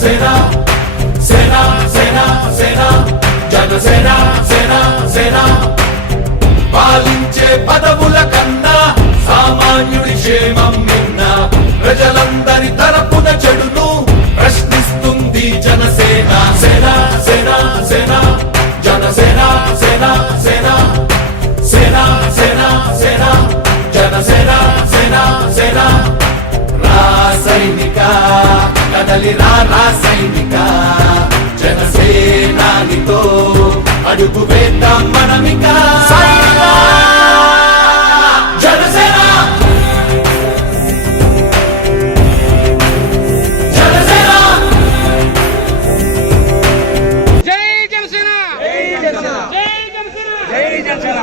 సేన సేన సేన సేన జనసేన సేన సేన పాలించే పదవుల కన్నా సామాన్యుడి క్షేమం నిన్న ప్రజలందరూ కదలి రా రాసైనిక జనసేనానితో అడుగు వేద్దాం మనమిక. జనసేన! జనసేన! జై జనసేన! జై జనసేన!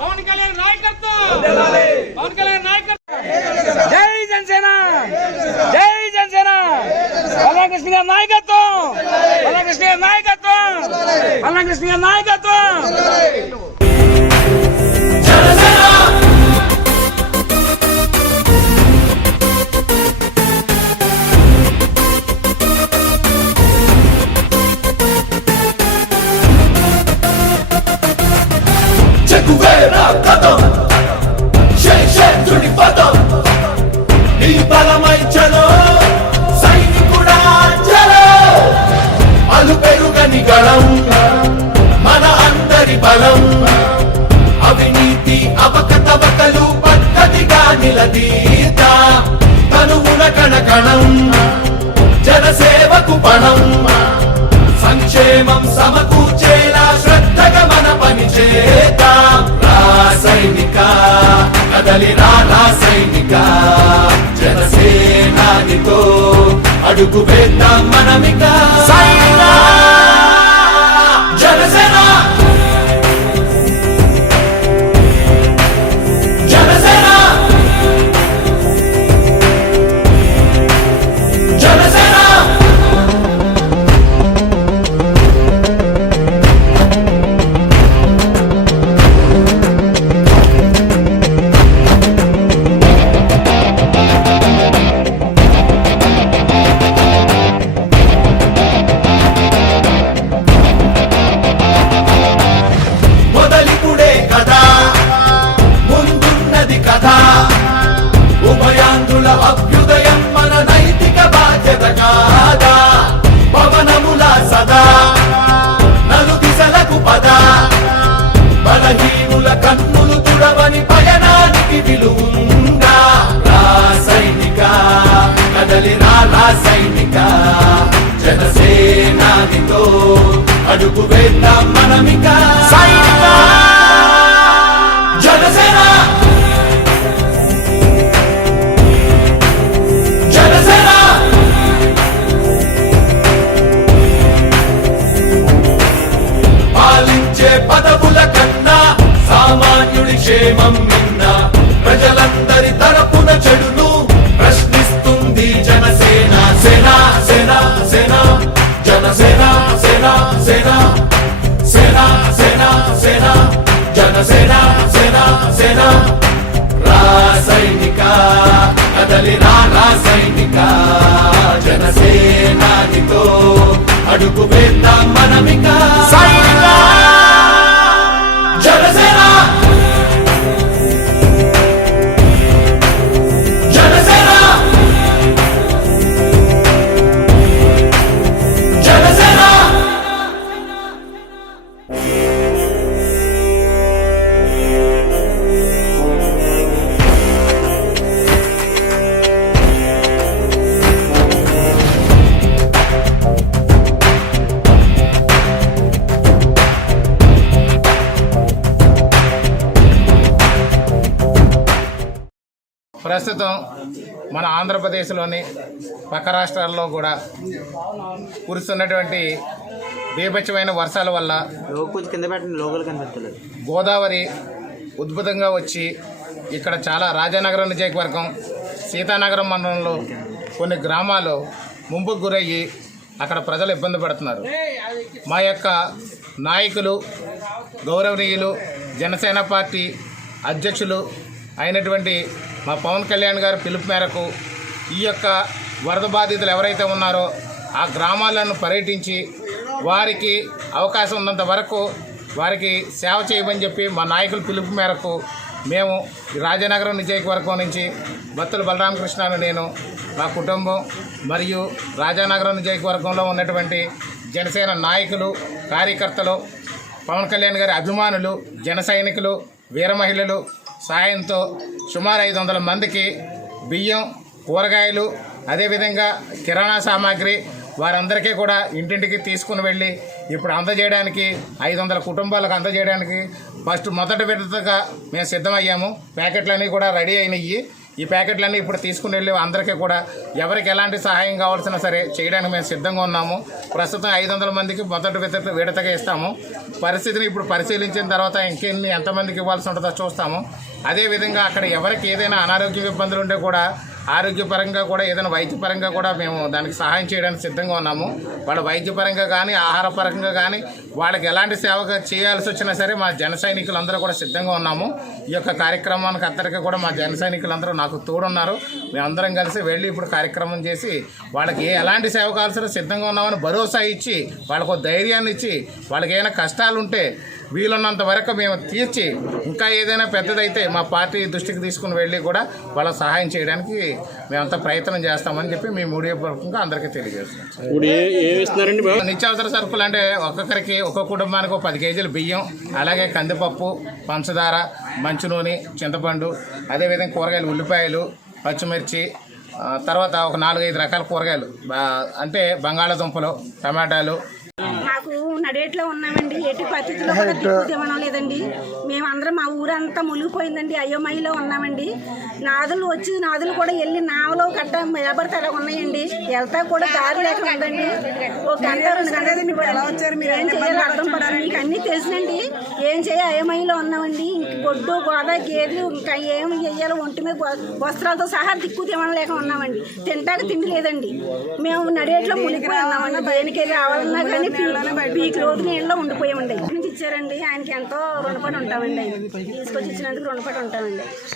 పవన్ కళ్యాణ్ నాయకత్వం! పవన్ కళ్యాణ్ జనసేన! జై జనసేన! బాలకృష్ణ గారి నాయకత్వం! బాలకృష్ణ గారి నాయకత్వం! బాలకృష్ణ గారి నాయకత్వం! జనసేన చెక్కువేరా కథం. శేషేంద్రుడి పదం నీ బలమై చలో సైనికుడా చలో అలు పెరుగని గళం మన అందరి బలం. అవినీతి అవకతవకలు పద్ధతిగా నిలదీత తనువున కణకణం జనసేవకు పణం. సంక్షేమం సమకూర్చేలా శ్రద్ధగా మన పని చేత రా సైనిక కదలిరా. అడుగు వేద్దాం మనమిక. జనసేన నా సైనిక జనసేనాదితో అడుగు వేద్దాం మనమిక. సైనికా! జనసేన సేన సేన రాసైనిక కదలి రా రాసైనిక జనసేనానితో అడుగు వేద్దాం మనమిక. జనసేన! జనసేన! ప్రస్తుతం మన ఆంధ్రప్రదేశ్లోని పక్క రాష్ట్రాల్లో కూడా కురుస్తున్నటువంటి బీభత్సమైన వర్షాల వల్ల గోదావరి ఉద్భుతంగా వచ్చి ఇక్కడ చాలా రాజానగరం నియోజకవర్గం సీతానగరం మండలంలో కొన్ని గ్రామాలు ముంపుకు గురయ్యి అక్కడ ప్రజలు ఇబ్బంది పడుతున్నారు. మా యొక్క నాయకులు గౌరవనీయులు జనసేన పార్టీ అధ్యక్షులు అయినటువంటి మా పవన్ కళ్యాణ్ గారి పిలుపు మేరకు ఈ యొక్క వరద బాధితులు ఎవరైతే ఉన్నారో ఆ గ్రామాలను పర్యటించి వారికి అవకాశం ఉన్నంత వరకు వారికి సేవ చేయమని చెప్పి మా నాయకుల పిలుపు మేరకు మేము రాజనగరం నియోజకవర్గం నుంచి బత్తుల బలరామకృష్ణను నేను మా కుటుంబం మరియు రాజానగరం నియోజకవర్గంలో ఉన్నటువంటి జనసేన నాయకులు కార్యకర్తలు పవన్ కళ్యాణ్ గారి అభిమానులు జన సైనికులు వీర మహిళలు సాయంతో సుమారు ఐదు వందల మందికి బియ్యం కూరగాయలు అదేవిధంగా కిరాణా సామాగ్రి వారందరికీ కూడా ఇంటింటికి తీసుకుని వెళ్ళి ఇప్పుడు అందజేయడానికి ఐదు వందల కుటుంబాలకు అందజేయడానికి ఫస్ట్ మొదటి విడతగా మేము సిద్ధమయ్యాము. ప్యాకెట్లన్నీ కూడా రెడీ అయినాయి ఈ ప్యాకెట్లన్నీ ఇప్పుడు తీసుకుని వెళ్ళి అందరికీ కూడా ఎవరికి ఎలాంటి సహాయం కావాల్సిన సరే చేయడానికి మేము సిద్ధంగా ఉన్నాము. ప్రస్తుతం ఐదు వందల మందికి మొదటి విడత విడతగా ఇస్తాము. పరిస్థితిని ఇప్పుడు పరిశీలించిన తర్వాత ఇంకెన్ని ఎంతమందికి ఇవ్వాల్సి ఉంటుందో చూస్తాము. అదేవిధంగా అక్కడ ఎవరికి ఏదైనా అనారోగ్య ఇబ్బందులు ఉంటే కూడా ఆరోగ్యపరంగా కూడా ఏదైనా వైద్యపరంగా కూడా మేము దానికి సహాయం చేయడానికి సిద్ధంగా ఉన్నాము. వాళ్ళ వైద్యపరంగా కానీ ఆహారపరంగా కానీ వాళ్ళకి ఎలాంటి సేవ చేయాల్సి వచ్చినా సరే మా జన సైనికులందరూ కూడా సిద్ధంగా ఉన్నాము. ఈ యొక్క కార్యక్రమానికి అందరికీ కూడా మా జన సైనికులందరూ నాకు తోడున్నారు. మేమందరం కలిసి వెళ్ళి ఇప్పుడు కార్యక్రమం చేసి వాళ్ళకి ఏ ఎలాంటి సేవ కావాల్సిన సిద్ధంగా ఉన్నామని భరోసా ఇచ్చి వాళ్ళకు ధైర్యాన్ని ఇచ్చి వాళ్ళకి ఏమైనా కష్టాలు ఉంటే వీలున్నంత వరకు మేము తీర్చి ఇంకా ఏదైనా పెద్దదైతే మా పార్టీ దృష్టికి తీసుకుని వెళ్ళి కూడా వాళ్ళ సహాయం చేయడానికి మేమంతా ప్రయత్నం చేస్తామని చెప్పి మీ మీడియా పూర్వకంగా అందరికీ తెలియజేస్తున్నాం. బాబు నిత్యావసర సరుకులు అంటే ఒక్కొక్కరికి ఒక్కొక్క కుటుంబానికి ఒక పది కేజీలు బియ్యం అలాగే కందిపప్పు పంచదార మంచు నూనె చింతపండు అదేవిధంగా కూరగాయలు ఉల్లిపాయలు పచ్చిమిర్చి తర్వాత ఒక నాలుగైదు రకాల కూరగాయలు అంటే బంగాళాదుంపలు టమాటాలు మాకు నడేట్లో ఉన్నామండి. ఎటు పరిస్థితుల్లో కూడా దిక్కు ఇవ్వడం లేదండి మేమందరం మా ఊరంతా మునిగిపోయిందండి. అయోమయిలో ఉన్నామండి. నాదులు వచ్చి నాదులు కూడా వెళ్ళి నావలో కట్ట నిలబడితే అలా ఉన్నాయండి. వెళ్తా కూడా దారి లేక ఉందండి. ఒక గంట రెండు గంటలు ఎలా వచ్చారు? మీరు ఏం చేయాలో అర్థం పడదు మీకు అన్నీ తెలిసినండి. ఏం చేయాలి అయోమయిలో ఉన్నామండి. ఇంక గొడ్డు గోదా గేదెలు ఇంకా ఏం చెయ్యాలో ఒంటి మీద వస్త్రాలతో సహా దిక్కు తినడం లేక ఉన్నామండి. తింటాక తిండి లేదండి. మేము నడేట్లో మునిగిపోయి ఉన్నామండి. దేనికి రావాలన్నా కానీ పీకి రోజు నీళ్ళలో ఉండిపోయామండి. నుంచి ఇచ్చారండి. ఆయనకి ఎంతో రుణపడి ఉంటామండి. తీసుకొచ్చి ఇచ్చినందుకు రుణపడి ఉంటామండి.